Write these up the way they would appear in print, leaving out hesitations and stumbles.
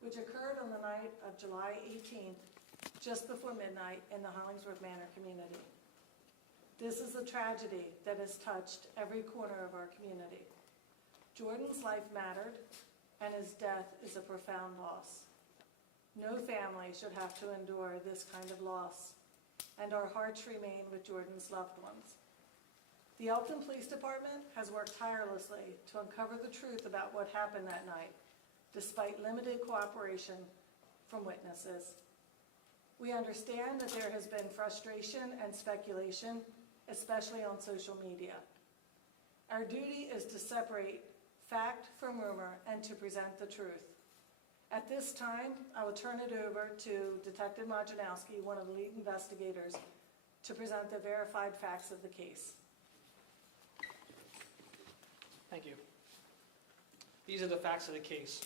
which occurred on the night of July 18th, just before midnight in the Hollingsworth Manor community. This is a tragedy that has touched every corner of our community. Jordan's life mattered, and his death is a profound loss. No family should have to endure this kind of loss, and our hearts remain with Jordan's loved ones. The Elkton Police Department has worked tirelessly to uncover the truth about what happened that night, despite limited cooperation from witnesses. We understand that there has been frustration and speculation, especially on social media. Our duty is to separate fact from rumor and to present the truth. At this time, I will turn it over to Detective Majanowski, one of the lead investigators, to present the verified facts of the case. Thank you. These are the facts of the case.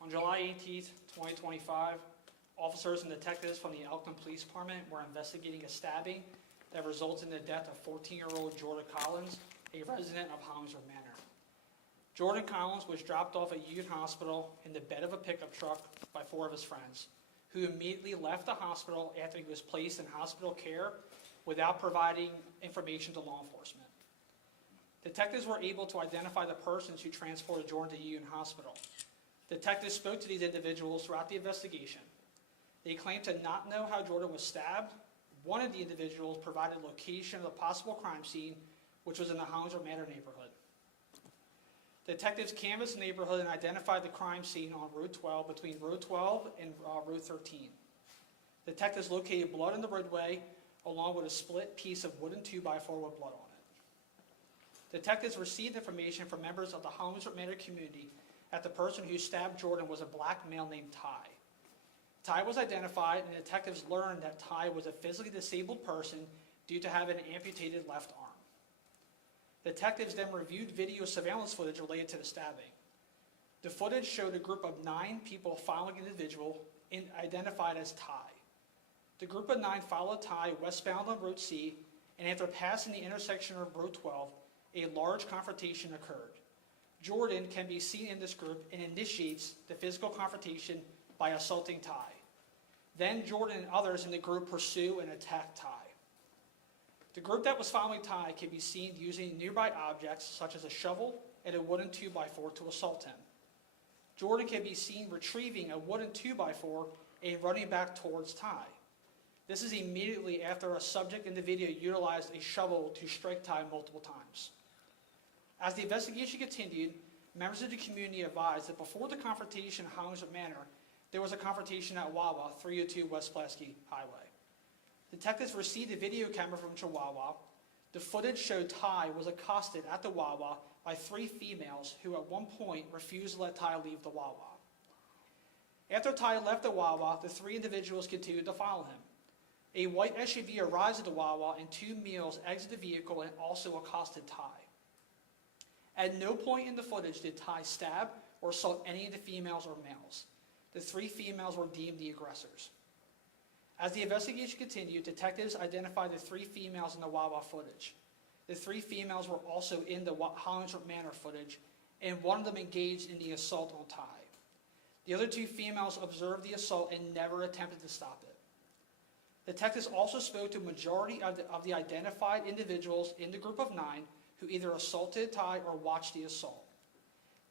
On July 18th, 2025, officers and detectives from the Elkton Police Department were investigating a stabbing that resulted in the death of 14-year-old Jordan Collins, a resident of Hollingsworth Manor. Jordan Collins was dropped off at Union Hospital in the bed of a pickup truck by 4 of his friends, who immediately left the hospital after he was placed in hospital care without providing information to law enforcement. Detectives were able to identify the persons who transported Jordan to Union Hospital. Detectives spoke to these individuals throughout the investigation. They claimed to not know how Jordan was stabbed. One of the individuals provided location of the possible crime scene, which was in the Hollingsworth Manor neighborhood. Detectives canvassed the neighborhood and identified the crime scene on Route 12 between Route 12 and Route 13. Detectives located blood in the roadway along with a split piece of wooden 2x4 with blood on it. Detectives received information from members of the Hollingsworth Manor community that the person who stabbed Jordan was a black male named Ty. Ty was identified, and detectives learned that Ty was a physically disabled person due to having an amputated left arm. Detectives then reviewed video surveillance footage related to the stabbing. The footage showed a group of 9 people following an individual identified as Ty. The group of 9 followed Ty westbound on Route C, and after passing the intersection of Route 12, a large confrontation occurred. Jordan can be seen in this group and initiates the physical confrontation by assaulting Ty. Then Jordan and others in the group pursue and attack Ty. The group that was following Ty can be seen using nearby objects such as a shovel and a wooden 2x4 to assault him. Jordan can be seen retrieving a wooden 2x4 and running back towards Ty. This is immediately after a subject in the video utilized a shovel to strike Ty multiple times. As the investigation continued, members of the community advised that before the confrontation at Hollingsworth Manor, there was a confrontation at Wawa, 302 West Pulaski Highway. Detectives received a video camera from Chihuahua. The footage showed Ty was accosted at the Wawa by 3 females who at one point refused to let Ty leave the Wawa. After Ty left the Wawa, the 3 individuals continued to follow him. A white SUV arrives at the Wawa and 2 males exit the vehicle and also accosted Ty. At no point in the footage did Ty stab or assault any of the females or males. The 3 females were deemed the aggressors. As the investigation continued, detectives identified the 3 females in the Wawa footage. The 3 females were also in the Hollingsworth Manor footage, and one of them engaged in the assault on Ty. The other 2 females observed the assault and never attempted to stop it. Detectives also spoke to a majority of the identified individuals in the group of 9 who either assaulted Ty or watched the assault.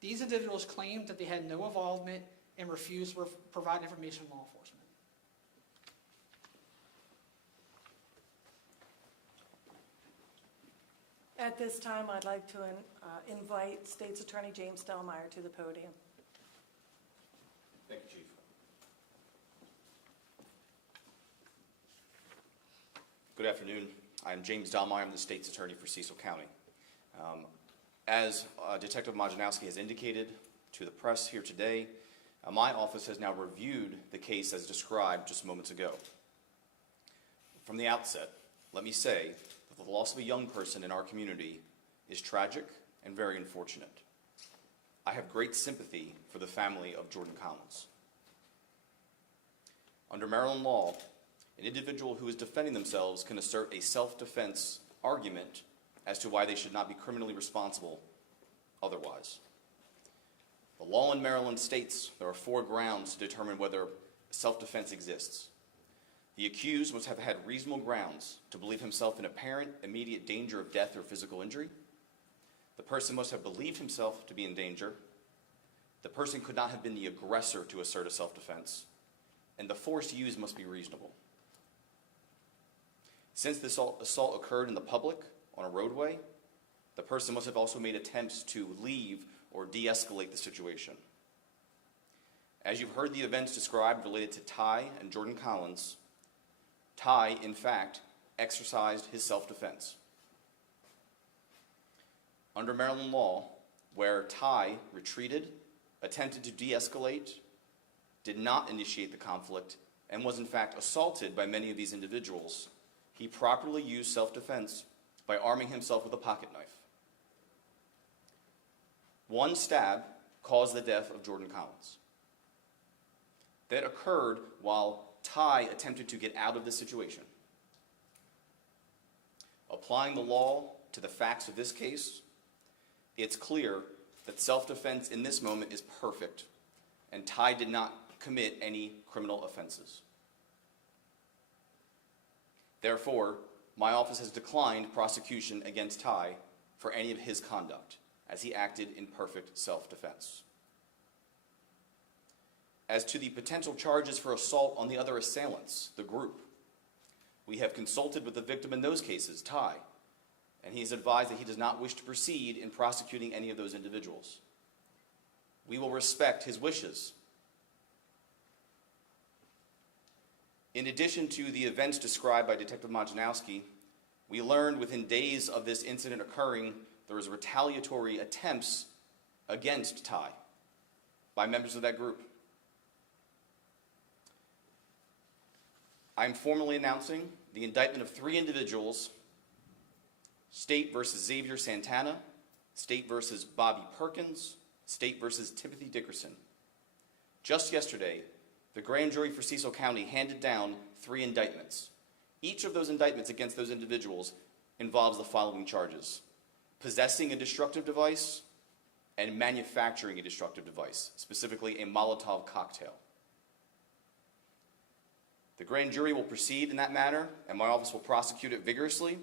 These individuals claimed that they had no involvement and refused to provide information to law enforcement. At this time, I'd like to invite State's Attorney James Delmeyer to the podium. Thank you, Chief. Good afternoon. I'm James Delmeyer. I'm the State's Attorney for Cecil County. As Detective Majanowski has indicated to the press here today, my office has now reviewed the case as described just moments ago. From the outset, let me say that the loss of a young person in our community is tragic and very unfortunate. I have great sympathy for the family of Jordan Collins. Under Maryland law, an individual who is defending themselves can assert a self-defense argument as to why they should not be criminally responsible otherwise. The law in Maryland states there are 4 grounds to determine whether self-defense exists. The accused must have had reasonable grounds to believe himself in apparent immediate danger of death or physical injury. The person must have believed himself to be in danger. The person could not have been the aggressor to assert a self-defense. And the force used must be reasonable. Since this assault occurred in the public on a roadway, the person must have also made attempts to leave or de-escalate the situation. As you've heard the events described related to Ty and Jordan Collins, Ty, in fact, exercised his self-defense. Under Maryland law, where Ty retreated, attempted to de-escalate, did not initiate the conflict, and was in fact assaulted by many of these individuals, he properly used self-defense by arming himself with a pocket knife. One stab caused the death of Jordan Collins. That occurred while Ty attempted to get out of the situation. Applying the law to the facts of this case, it's clear that self-defense in this moment is perfect, and Ty did not commit any criminal offenses. Therefore, my office has declined prosecution against Ty for any of his conduct, as he acted in perfect self-defense. As to the potential charges for assault on the other assailants, the group, we have consulted with the victim in those cases, Ty, and he has advised that he does not wish to proceed in prosecuting any of those individuals. We will respect his wishes. In addition to the events described by Detective Majanowski, we learned within days of this incident occurring there was retaliatory attempts against Ty by members of that group. I'm formally announcing the indictment of 3 individuals: State versus Xavier Santana, State versus Bobby Perkins, State versus Timothy Dickerson. Just yesterday, the grand jury for Cecil County handed down 3 indictments. Each of those indictments against those individuals involves the following charges: possessing a destructive device and manufacturing a destructive device, specifically a Molotov cocktail. The grand jury will proceed in that matter, and my office will prosecute it vigorously.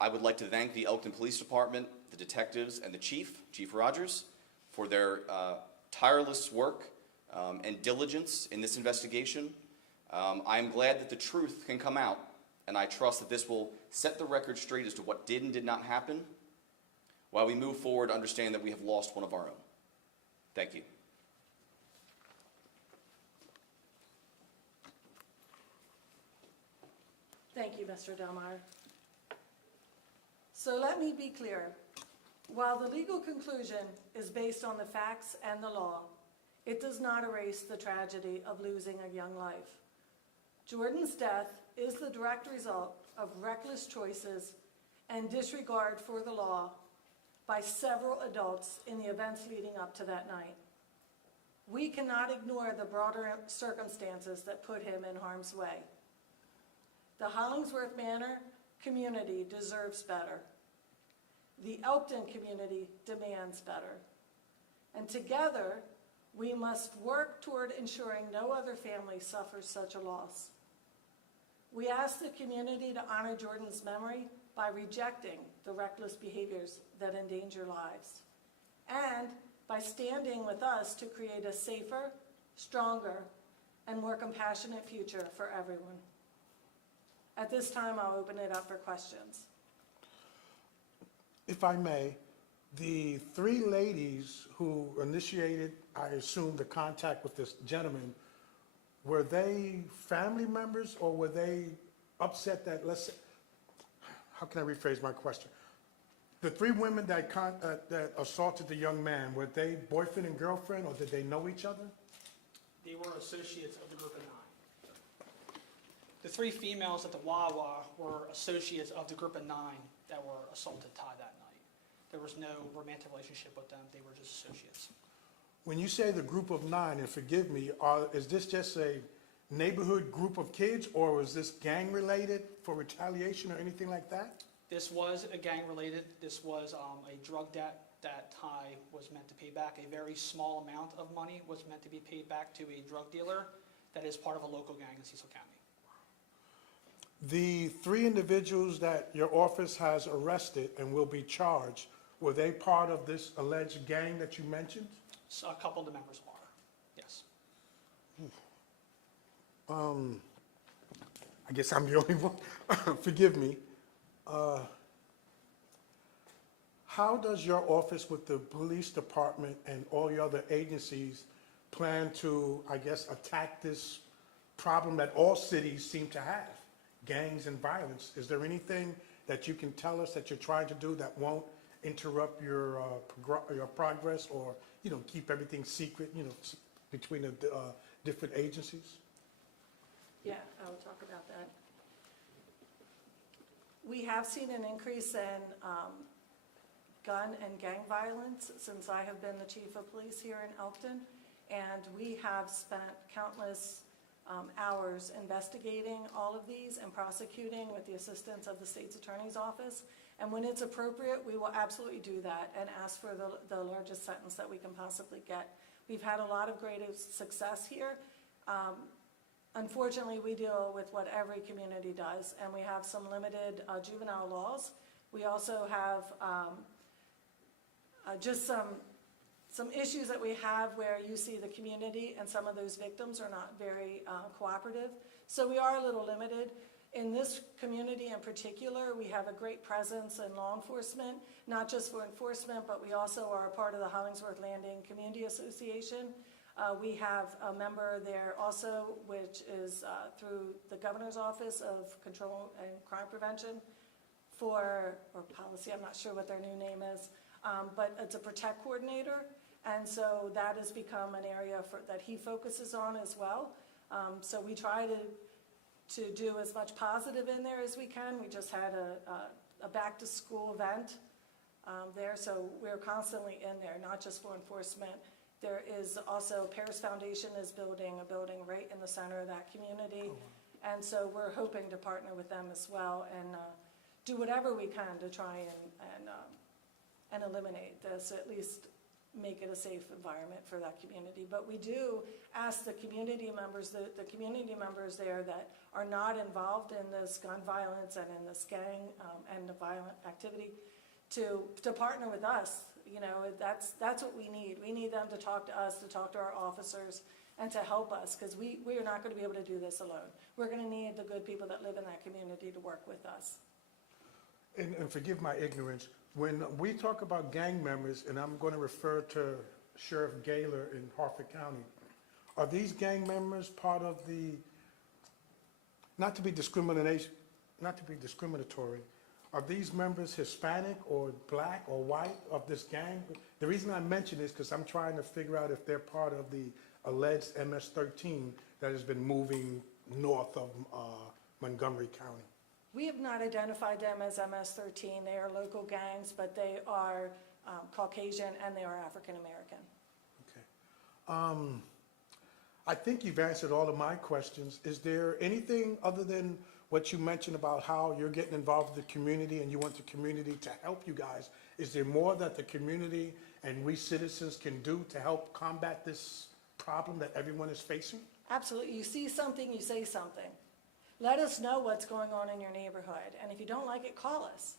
I would like to thank the Elkton Police Department, the detectives, and the Chief Rogers, for their tireless work and diligence in this investigation. I am glad that the truth can come out, and I trust that this will set the record straight as to what did and did not happen, while we move forward to understand that we have lost one of our own. Thank you. Thank you, Mr. Delmeyer. So let me be clear. While the legal conclusion is based on the facts and the law, it does not erase the tragedy of losing a young life. Jordan's death is the direct result of reckless choices and disregard for the law by several adults in the events leading up to that night. We cannot ignore the broader circumstances that put him in harm's way. The Hollingsworth Manor community deserves better. The Elkton community demands better. And together, we must work toward ensuring no other family suffers such a loss. We ask the community to honor Jordan's memory by rejecting the reckless behaviors that endanger lives, and by standing with us to create a safer, stronger, and more compassionate future for everyone. At this time, I'll open it up for questions. If I may, the 3 ladies who initiated, I assume, the contact with this gentleman, were they family members or were they upset that, let's say, how can I rephrase my question? The 3 women that assaulted the young man, were they boyfriend and girlfriend, or did they know each other? They were associates of the group of 9. The 3 females at the Wawa were associates of the group of 9 that were assaulted Ty that night. There was no romantic relationship with them. They were just associates. When you say the group of 9, and forgive me, is this just a neighborhood group of kids, or was this gang related for retaliation or anything like that? This was a gang related. This was a drug debt that Ty was meant to pay back. A very small amount of money was meant to be paid back to a drug dealer that is part of a local gang in Cecil County. The 3 individuals that your office has arrested and will be charged, were they part of this alleged gang that you mentioned? So a couple of the members are, yes. I guess I'm the only one. Forgive me. How does your office with the police department and all your other agencies plan to, I guess, attack this problem that all cities seem to have, gangs and violence? Is there anything that you can tell us that you're trying to do that won't interrupt your progress, or, you know, keep everything secret, you know, between the different agencies? Yeah, I will talk about that. We have seen an increase in gun and gang violence since I have been the chief of police here in Elkton, and we have spent countless hours investigating all of these and prosecuting with the assistance of the state's attorney's office. And when it's appropriate, we will absolutely do that and ask for the largest sentence that we can possibly get. We've had a lot of great success here. Unfortunately, we deal with what every community does, and we have some limited juvenile laws. We also have just some issues that we have where you see the community and some of those victims are not very cooperative. So we are a little limited. In this community in particular, we have a great presence in law enforcement, not just for enforcement, but we also are a part of the Hollingsworth Landing Community Association. We have a member there also, which is through the Governor's Office of Control and Crime Prevention or policy, I'm not sure what their new name is, but it's a Protect Coordinator. And so that has become an area that he focuses on as well. So we try to do as much positive in there as we can. We just had a back to school event there, so we're constantly in there, not just for enforcement. There is also, Paris Foundation is building a building right in the center of that community. And so we're hoping to partner with them as well and do whatever we can to try and eliminate this, at least make it a safe environment for that community. But we do ask the community members, the community members there that are not involved in this gun violence and in this gang and the violent activity to partner with us. You know, that's what we need. We need them to talk to us, to talk to our officers, and to help us, because we are not going to be able to do this alone. We're going to need the good people that live in that community to work with us. And forgive my ignorance, when we talk about gang members, and I'm going to refer to Sheriff Gaylor in Harford County, are these gang members part of the, not to be discriminatory, are these members Hispanic or black or white of this gang? The reason I mention this because I'm trying to figure out if they're part of the alleged MS-13 that has been moving north of Montgomery County. We have not identified them as MS-13. They are local gangs, but they are Caucasian and they are African American. Okay. I think you've answered all of my questions. Is there anything other than what you mentioned about how you're getting involved with the community and you want the community to help you guys? Is there more that the community and we citizens can do to help combat this problem that everyone is facing? Absolutely. You see something, you say something. Let us know what's going on in your neighborhood. And if you don't like it, call us.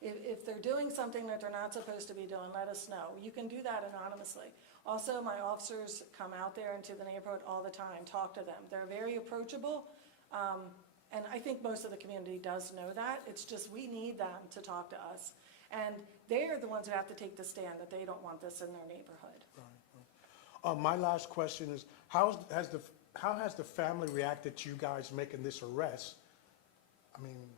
If they're doing something that they're not supposed to be doing, let us know. You can do that anonymously. Also, my officers come out there into the neighborhood all the time, talk to them. They're very approachable. And I think most of the community does know that. It's just we need them to talk to us. And they're the ones who have to take the stand that they don't want this in their neighborhood. Right. My last question is, how has the family reacted to you guys making this arrest? I mean,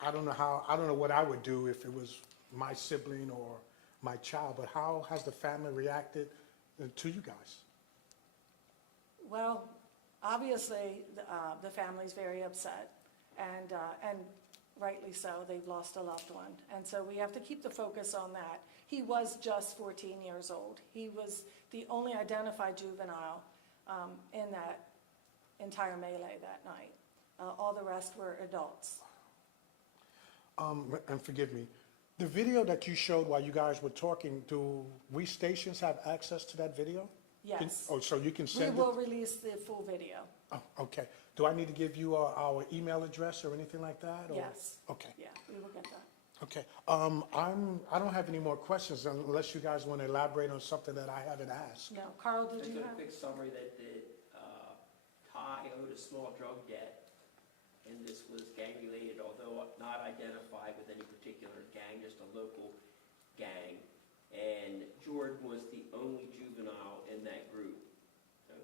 I don't know what I would do if it was my sibling or my child, but how has the family reacted to you guys? Well, obviously, the family's very upset, and rightly so. They've lost a loved one, and so we have to keep the focus on that. He was just 14 years old. He was the only identified juvenile in that entire melee that night. All the rest were adults. And forgive me, The video that you showed while you guys were talking, do we stations have access to that video? Yes. Oh, so you can We send it? will release the full video. Oh, okay. Do I need to give you our email address or anything like that? or- Yes. Okay, Yeah, we will get that. okay. I don't have any more questions unless you guys want to elaborate on something that I haven't asked. No, Carl, did Just you a have? quick summary that Ty owed a small drug debt, and this was gang-related, although not identified with any particular